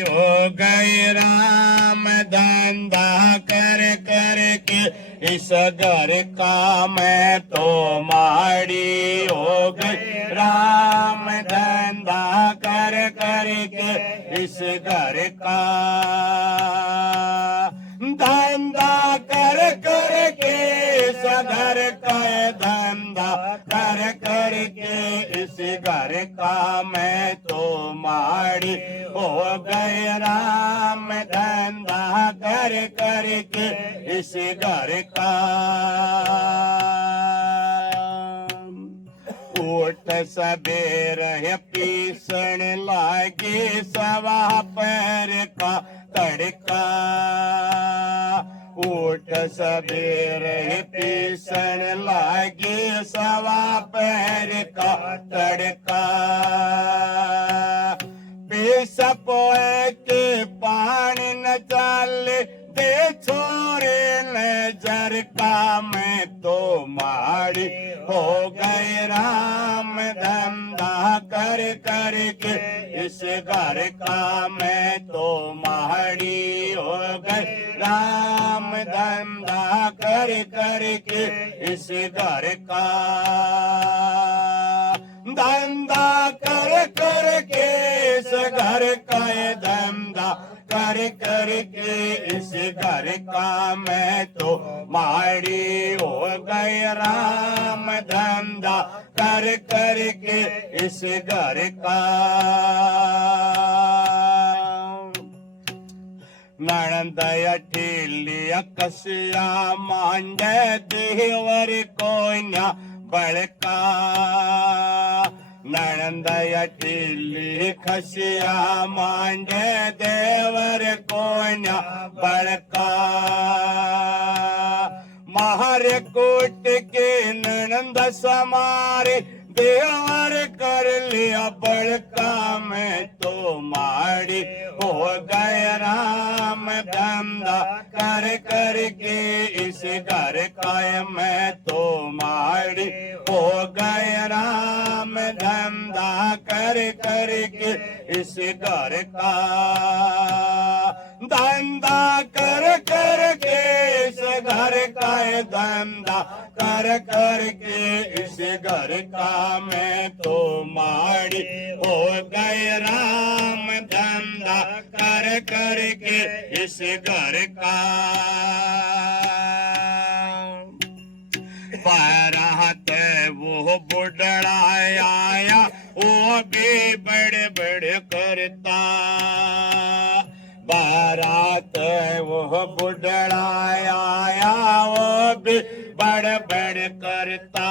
हो गए राम धंधा कर कर के इस घर का मैं तो माड़ी हो गई राम धंधा कर कर के इस घर का धंधा कर कर के इस घर का धंधा कर कर के इस घर का मैं तो माड़ी हो गए राम धंधा कर कर के इस घर का उठ सबेर है पीसण लागे सवा पैर का तड़का उठ सबेर है पीसण लागे सवा पैर का तड़का पीस पोए के पानी न चले दे छोरे नजर का मैं तो माड़ी हो गए राम धंधा कर कर के इस घर का मैं तो माड़ी हो गए राम धंधा कर कर के इस घर का धंधा कर कर के इस घर का धंधा कर कर के इस घर का मैं तो माड़ी हो गए राम धंधा कर कर के इस घर का नणंदया ठेलिया कसिया मांडे देवर कोन्या बड़का नणंदया ठेली खसिया मांडे देवर कोन्या बड़का महारे कोट के नणंद समारे देवर कर लिया बड़का मैं तो माड़ी हो गए राम धंधा कर कर के इस घर का मैं तो माड़ी हो गए राम धंधा कर कर के इस घर का धंधा कर कर के इस घर का धंधा कर कर के इस घर का मैं तो माड़ी हो गए राम धंधा कर कर के इस घर का बारात वो बुढ़ड़ा आया वो भी बड़े बड़े करता बारात वो बुढ़ड़ा आया वो भी बड़ बड़ करता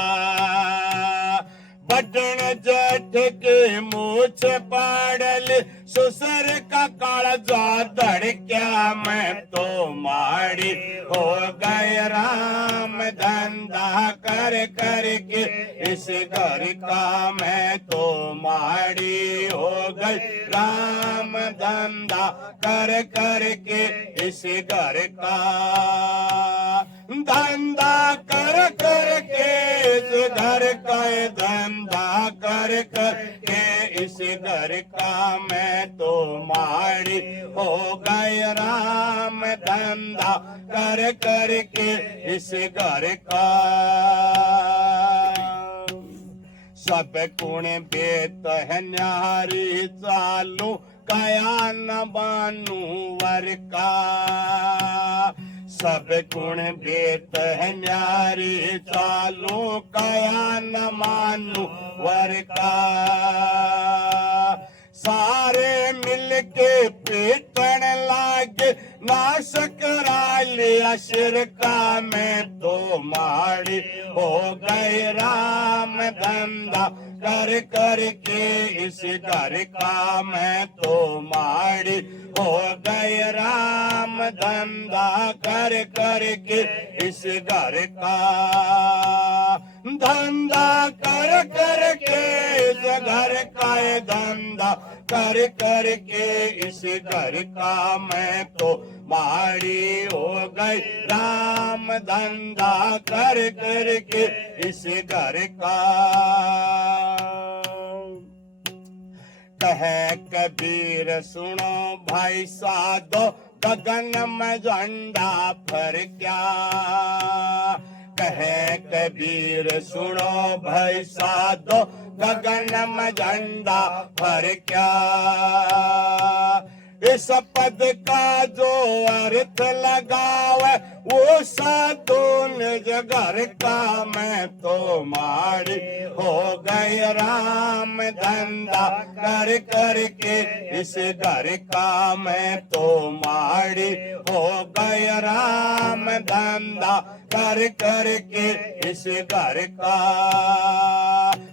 बटन जठ के मूछ पाड़ल सुसर का कालजा धड़क्या मैं तो माड़ी हो गए राम धंधा कर कर के इस घर का मैं तो माड़ी हो गई राम धंधा कर कर के इस घर का धंधा कर कर के इस घर का धंधा कर कर के इस घर का मैं तो माड़ी हो गए राम धंधा कर कर के इस घर का सब कुण बेत है न्यारी चालू कया न बानू वर का सब गुण बेत है न्यारी चालू कया न मानू वर का सारे मिलके पीटन लागे नाश करा लिया सिर का मैं तो माड़ी हो गए राम धंधा कर कर के इस घर का मैं तो माड़ी हो गए राम धंधा कर कर के इस घर का धंधा कर कर के इस घर का धंधा कर कर के इस घर का मैं तो माड़ी हो गई राम धंधा कर कर के इस घर का कहे कबीर सुनो भाई साधो गगन में झंडा फर क्या कहे कबीर सुनो भाई साधो गगन में झंडा फर क्या इस पद का जो अर्थ लगावे वो साधु निज घर का मैं तो माड़ी हो गई राम धंधा कर करके इस घर का मैं तो माड़ी हो गई राम धंधा कर करके इस घर का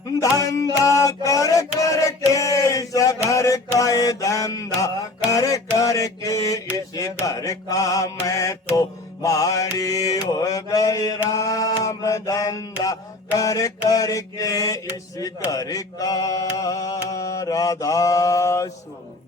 धंधा कर करके इस घर का ये धंधा कर करके इस घर का मैं तो मारी हो गई राम धंधा कर करके इस घर का राधा स्वामी।